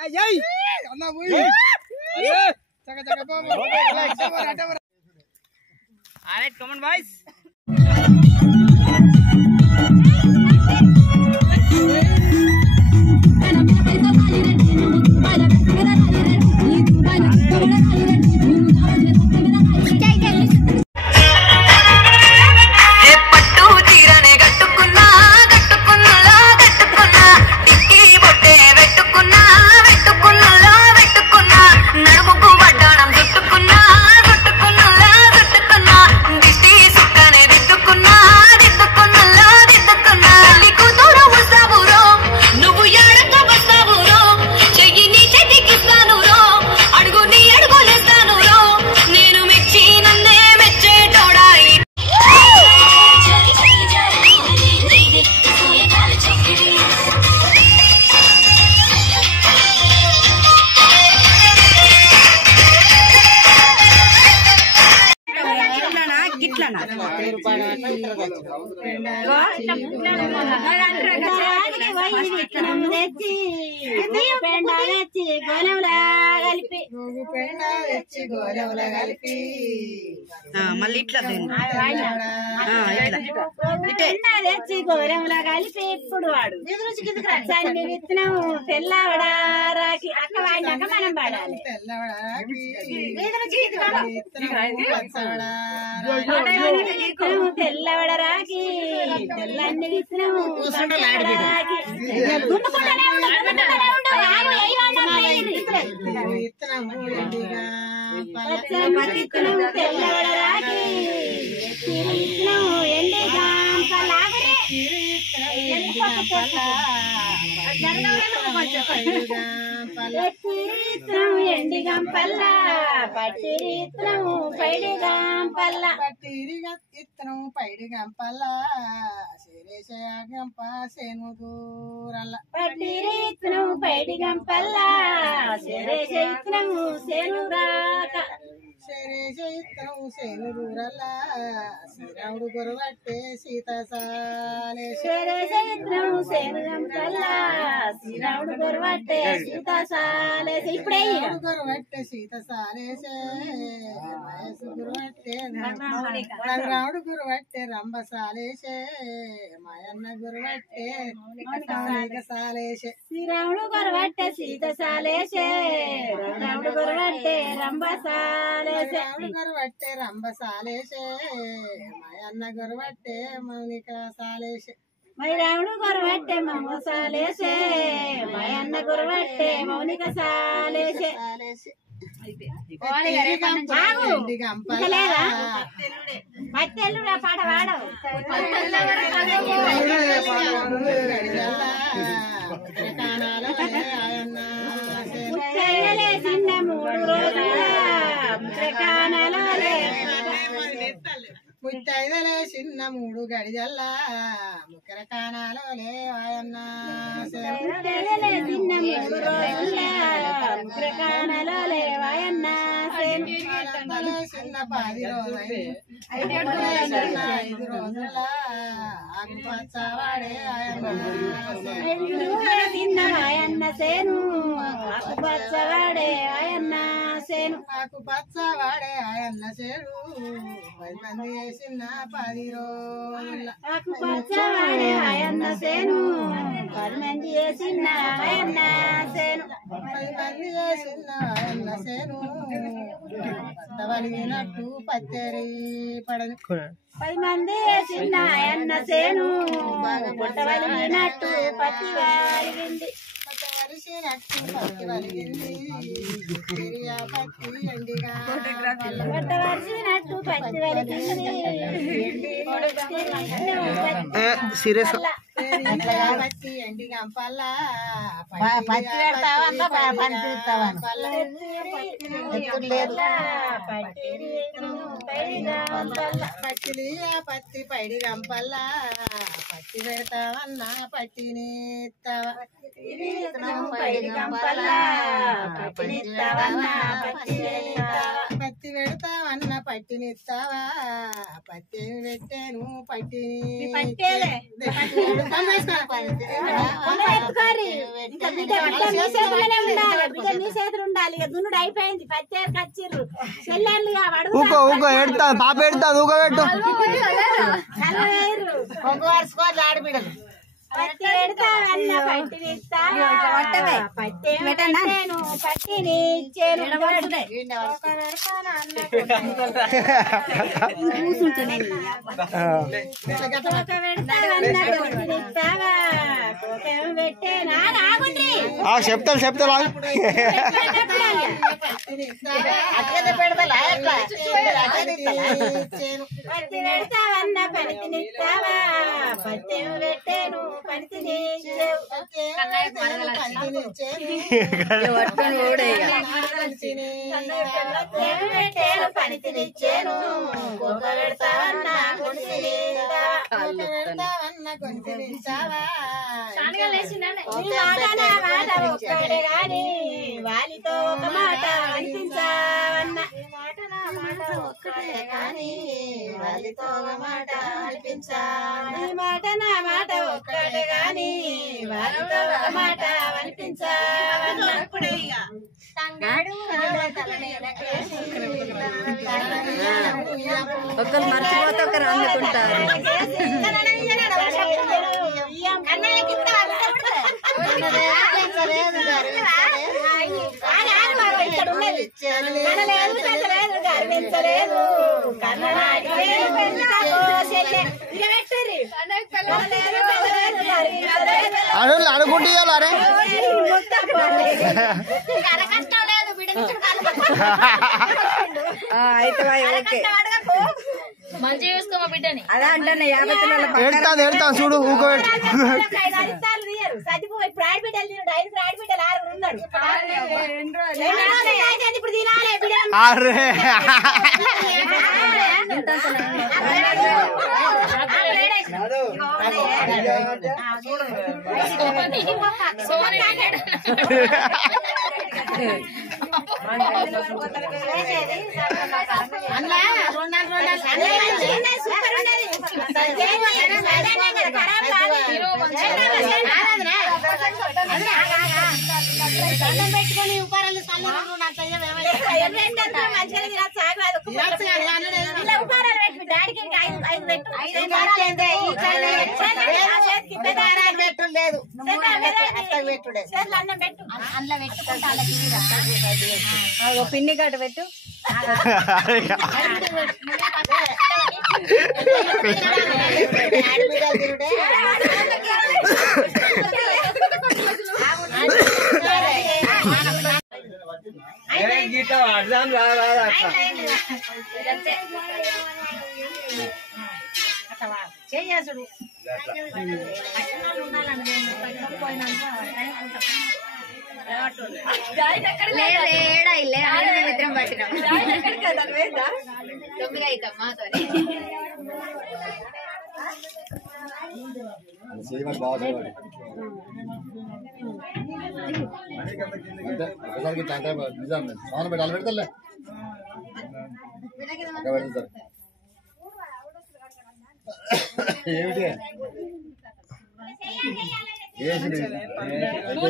Alright, come on, boys. మళ్ళీ ఇట్లా తెచ్చి గోరంలా కలిపి ఇప్పుడు వాడు సన్ని విత్తనం తెల్లవడారాకి అక్క వాడినాక మనం పడాలి. తెల్లవడరాకి తెల్లని విత్తనము తెల్లవడరాకి ఎండిగా ఎండిగంపల్ల పట్టిరిత్రము పైడిగంపల్ల పట్టిరిత్రము పైడిగంపల్ల శేరేశగంప సేను దూరల్ల పట్టిరిత్రము పైడిగంపల్ల శేరేశయిత్రము సేను రాక శేరేశయిత్రము సేను దూరల్ల శ్రీరాముడు గురువట్టే సీతసాలే శేరేశయిత్రము సేను గంపల్ల శ్రీరాముడు గురువట్టే సీతసాలే ఇప్పుడే గురువట్టే సీతసాలేసే మహేశు గురువట్టే రాముడు గురువట్టే రంభసాలేసే మాయన్న గురువట్టే సాలేసే శ్రీరాముడు గురువట్టే సీతసాలేసే రాముడు గురువట్టే రంభసాలేసే గురువట్టే రంభసాలేసే మాయన్న గురువట్టే మౌనిక సాలేసే మై రాముడు గురువట్టే మౌన సాలేసే మాయన్న గురువట్టే మౌనిక సాలేసే పాట వాడవు చిన్న 3 రోజుల ముత్తైదలే చిన్న 3 గడిజల్లా ముక్కర కానాలో లేవాయన్న చిన్న 3 రోజుల ముక్కర కానాలో లేవాయన్న చిన్న 10 రోజులు 5 రోజుల ఆకుపచ్చవాడే చిన్న ఆయన్న సేను ఆకుపచ్చవాడే ఆయన్న సేను ఆకుపచ్చవాడే ఆయన్న సేను 10 మంది వేసిన 10 రోజుల ఆకుపచ్చవాడే ఆయన్న సేను 10 మంది వేసిన ఆయన్న సేను 10 మంది వేసిన ఆయన్న సేను పట్టవలిగినట్టు పత్తేరి పడను 10 మంది వేసిన ఆయన్న సేను పుట్టవలిగినట్టు పత్తి వాలిగింది పత్తి వలిగింది పత్తి ఎండిగా పట్టవలసినట్టు పత్తి వలిగింది పత్తి ఎండిగంపల్ల పత్తి పెడతావా పని చూస్తావా పచ్చిలియా పత్తి పైడి రంపల్లా పత్తి పెడతావన్నా పట్టిని పత్తి పెడతావన్నా పట్టినిస్తావా పత్తి పెట్టాను పట్టిని ఉండాలి దున్నుడు అయిపోయింది పత్తి కచ్చిర్రు చెల్లెళ్ళు ఎడతా పాప ఎడతా ఊక పెట్టు ఆడబిడలు పత్తి పెడతావన్న పట్టినిస్తావా పట్టేను పట్టిని చెప్తా పత్తి పెడతావన్న పనికినిస్తావా పట్టేను పెట్టాను పనికినిచ్చాను గాని వాలితో ఒక మాట అనిపించావన్న ఒక్కటే గాని వాలితో ఒక మాట అనిపించావన్న మాట నా మాట ఒక్కటే గాని వాలితో ఒక మాట అనిపించావన్నప్పుడే ఒకరు మర్చిపోతే ఒకరు అందుకుంటారు. అనుకుంటే అయితే మంచిగా చూసుకోమా బిడ్డని అదే అంటాను 50 పిల్లల ఎడతాను చూడు ఊక ఇప్పుడు ఆడబిడ్డలు 5 ఆడబిడ్డలు 6 ఉన్నాడు ఇప్పుడు తినాలి పెట్టుకొని ఉపారాలు డాడీకి 5 పెట్టు లేదు అన్నం పెట్టు అందులో పెట్టుకుంటా పిన్ని గట్ట పెట్టు చేసుడు మిత్రం పట్టినాం 9 అవుతాం మాతో పెడతలే ఏమిటి